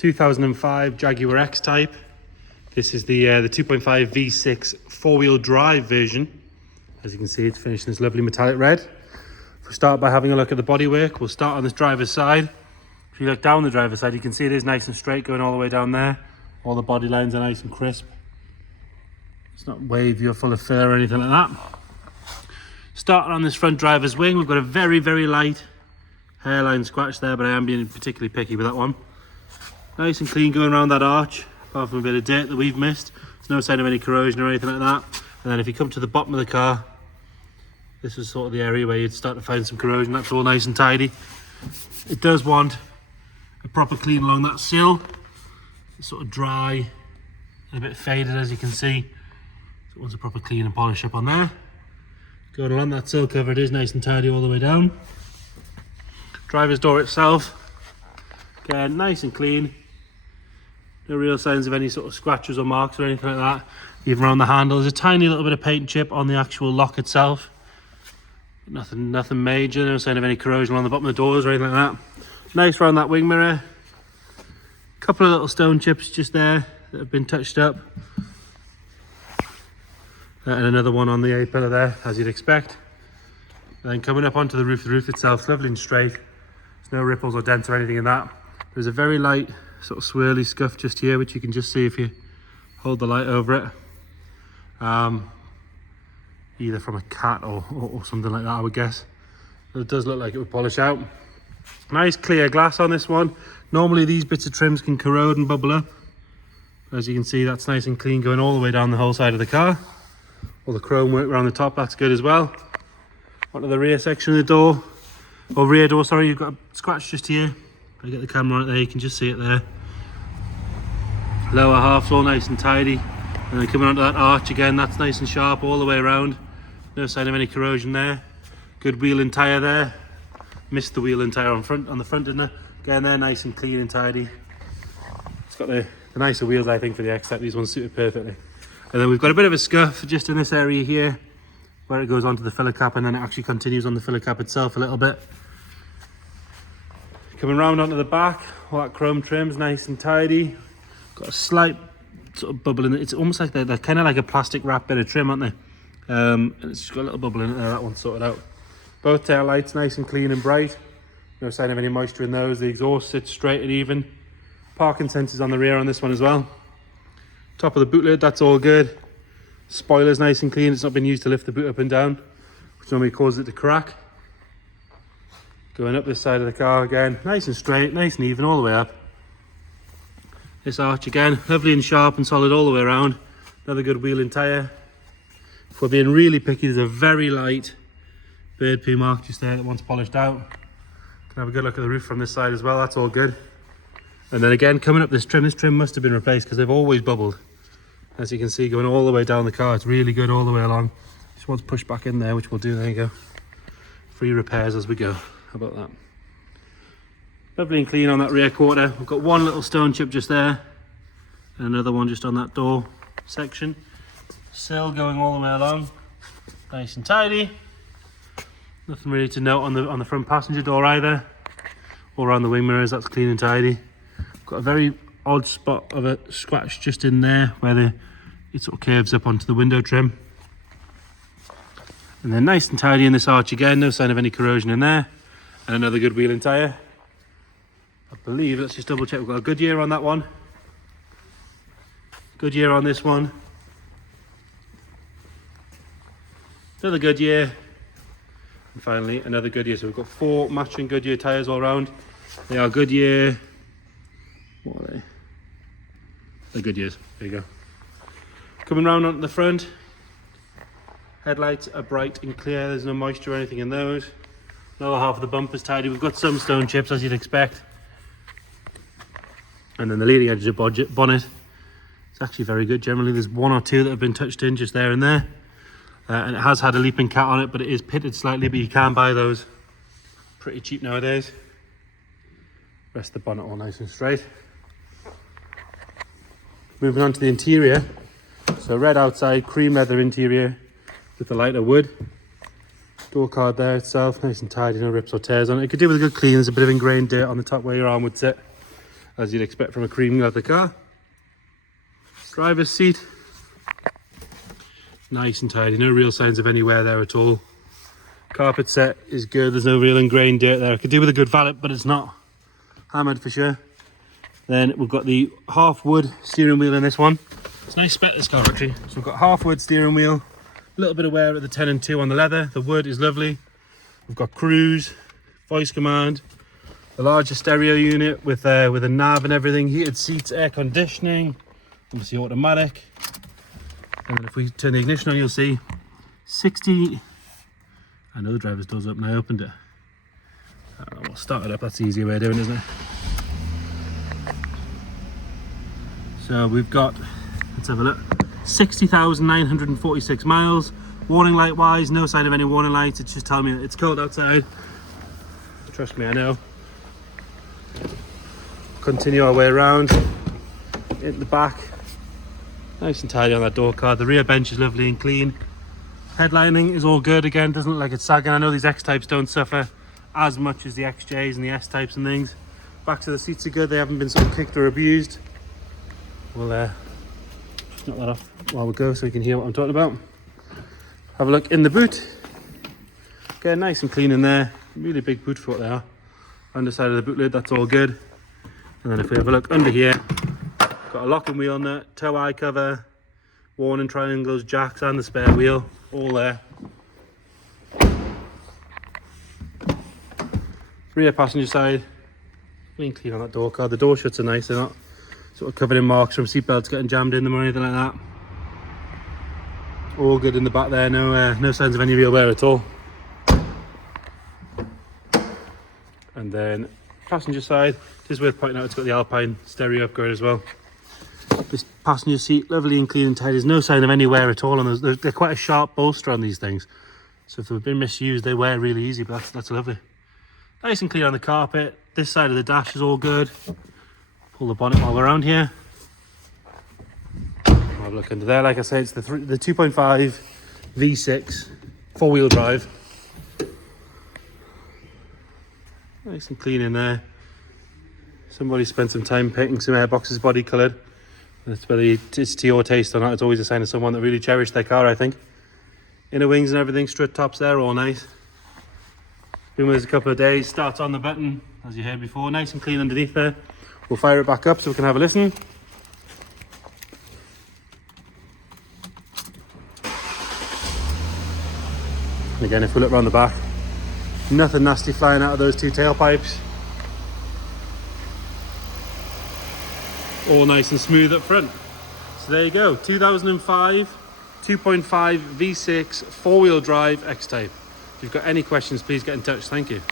2005 Jaguar X-Type. This is the 2.5 V6 four-wheel drive version. As you can see, it's finished in this lovely metallic red. If we start by having a look at the bodywork, we'll start on this driver's side. If you look down the driver's side, you can see it is nice and straight going all the way down there. All the body lines are nice and crisp. It's not wavy or full of fur or anything like that. Starting on this front driver's wing, we've got a very, very light hairline scratch there, but I am being particularly picky with that one. Nice and clean going around that arch, apart from a bit of dirt that we've missed. There's no sign of any corrosion or anything like that. And then if you come to the bottom of the car, this is sort of the area where you'd start to find some corrosion. That's all nice and tidy. It does want a proper clean along that sill. It's sort of dry and a bit faded, as you can see. So it wants a proper clean and polish up on there. Going along that sill cover, it is nice and tidy all the way down. Driver's door itself, again, nice and clean. No real signs of any sort of scratches or marks or anything like that. Even around the handle, there's a tiny little bit of paint chip on the actual lock itself. Nothing major, no sign of any corrosion on the bottom of the doors or anything like that. Nice around that wing mirror. A couple of little stone chips just there that have been touched up. And another one on the A-pillar there, as you'd expect. And then coming up onto the roof itself, lovely and straight. There's no ripples or dents or anything in that. There's a very light sort of swirly scuff just here, which you can just see if you hold the light over it. Either from a cat or something like that, I would guess. But it does look like it would polish out. Nice clear glass on this one. Normally these bits of trims can corrode and bubble up. As you can see, that's nice and clean going all the way down the whole side of the car. All the chrome work around the top, that's good as well. Onto the rear section of the door, or rear door, sorry, you've got a scratch just here. If I get the camera on it there, you can just see it there. Lower half's all nice and tidy. And then coming onto that arch again, that's nice and sharp all the way around. No sign of any corrosion there. Good wheel and tyre there. Missed the wheel and tyre on the front, didn't I? Again, they're nice and clean and tidy. It's got the nicer wheels, I think, for the X-Type. These ones suited perfectly. And then we've got a bit of a scuff just in this area here, where it goes onto the filler cap, and then it actually continues on the filler cap itself a little bit. Coming round onto the back, all that chrome trim's nice and tidy. Got a slight sort of bubble in it. It's almost like they're kind of like a plastic wrap bit of trim, aren't they? And it's just got a little bubble in it there. That one's sorted out. Both tail lights nice and clean and bright. No sign of any moisture in those. The exhaust sits straight and even. Parking sensors on the rear on this one as well. Top of the boot lid, that's all good. Spoiler's nice and clean. It's not been used to lift the boot up and down, which normally causes it to crack. Going up this side of the car again, nice and straight, nice and even all the way up. This arch again, lovely and sharp and solid all the way around. Another good wheel and tyre. If we're being really picky, there's a very light bird poo mark just there that wants polished out. Can have a good look at the roof from this side as well, that's all good. And then again, coming up this trim must have been replaced because they've always bubbled. As you can see, going all the way down the car, it's really good all the way along. Just wants pushed back in there, which we'll do, there you go. Free repairs as we go, how about that? Lovely and clean on that rear quarter. We've got one little stone chip just there, and another one just on that door section. Sill going all the way along, nice and tidy. Nothing really to note on the front passenger door either. All around the wing mirrors, that's clean and tidy. Got a very odd spot of a scratch just in there where it sort of curves up onto the window trim. And then nice and tidy in this arch again, no sign of any corrosion in there. And another good wheel and tyre. I believe, let's just double check, we've got a Goodyear on that one. Goodyear on this one. Another Goodyear. And finally another Goodyear. So we've got 4 matching Goodyear tyres all around. They are Goodyear. What are they? They're Goodyears. There you go. Coming round onto the front. Headlights are bright and clear. There's no moisture or anything in those. Lower half of the bumper's tidy. We've got some stone chips, as you'd expect. And then the leading edge of the bonnet. It's actually very good. Generally, there's 1 or 2 that have been touched in just there and there. And it has had a leaping cat on it, but it is pitted slightly, but you can buy those pretty cheap nowadays. Rest of the bonnet all nice and straight. Moving on to the interior. So red outside, cream leather interior with the lighter wood. Door card there itself, nice and tidy, no rips or tears on it. It could do with a good clean. There's a bit of ingrained dirt on the top where your arm would sit. as you'd expect from a cream leather car. Driver's seat, nice and tidy, no real signs of any wear there at all. Carpet set is good, there's no real ingrained dirt there. I could do with a good valet, but it's not hammered for sure. Then we've got the half wood steering wheel in this one. It's a nice spec, this car actually. So we've got half wood steering wheel, a little bit of wear at the 10 and 2 on the leather. The wood is lovely. We've got cruise, voice command, the larger stereo unit with a nav and everything, heated seats, air conditioning, obviously automatic. And then if we turn the ignition on, you'll see 60. I know the driver's door's open, I opened it. I don't know, we'll start it up, that's the easier way of doing it, isn't it? So we've got, let's have a look, 60,946 miles. Warning light wise, no sign of any warning lights, it's just telling me that it's cold outside. Trust me, I know. Continue our way around, in the back. Nice and tidy on that door card. The rear bench is lovely and clean. Headlining is all good again, doesn't look like it's sagging. I know these X-Types don't suffer as much as the XJs and the S-Types and things. Backs of the seats are good, they haven't been sort of kicked or abused. We'll just knock that off while we go so you can hear what I'm talking about. Have a look in the boot. Okay, nice and clean in there. Really big boot for what they are. Underside of the boot lid, that's all good. And then if we have a look under here, got a locking wheel nut, tow eye cover, warning triangles, jacks and the spare wheel, all there. Rear passenger side, clean on that door card. The door shuts are nice, they're not sort of covered in marks from seatbelts getting jammed in them or anything like that. All good in the back there, no signs of any real wear at all. And then passenger side, just worth pointing out, it's got the Alpine stereo upgrade as well. This passenger seat, lovely and clean and tidy. There's no sign of any wear at all on those. They're quite a sharp bolster on these things, so if they've been misused, they wear really easy. But that's lovely. Nice and clean on the carpet. This side of the dash is all good. Pull the bonnet while we're around here. Have a look under there. Like I said, it's the 2.5 V6 4-wheel drive. Nice and clean in there. Somebody spent some time painting some airboxes body coloured. That's whether it's to your taste or not. It's always a sign of someone that really cherished their car, I think. Inner wings and everything, strut tops there, all nice. Been with us a couple of days. Starts on the button, as you heard before. Nice and clean underneath there. We'll fire it back up so we can have a listen. And again, if we look around the back, nothing nasty flying out of those two tailpipes. All nice and smooth up front. So there you go, 2005 2.5 V6 4-wheel drive X-Type. If you've got any questions, please get in touch. Thank you.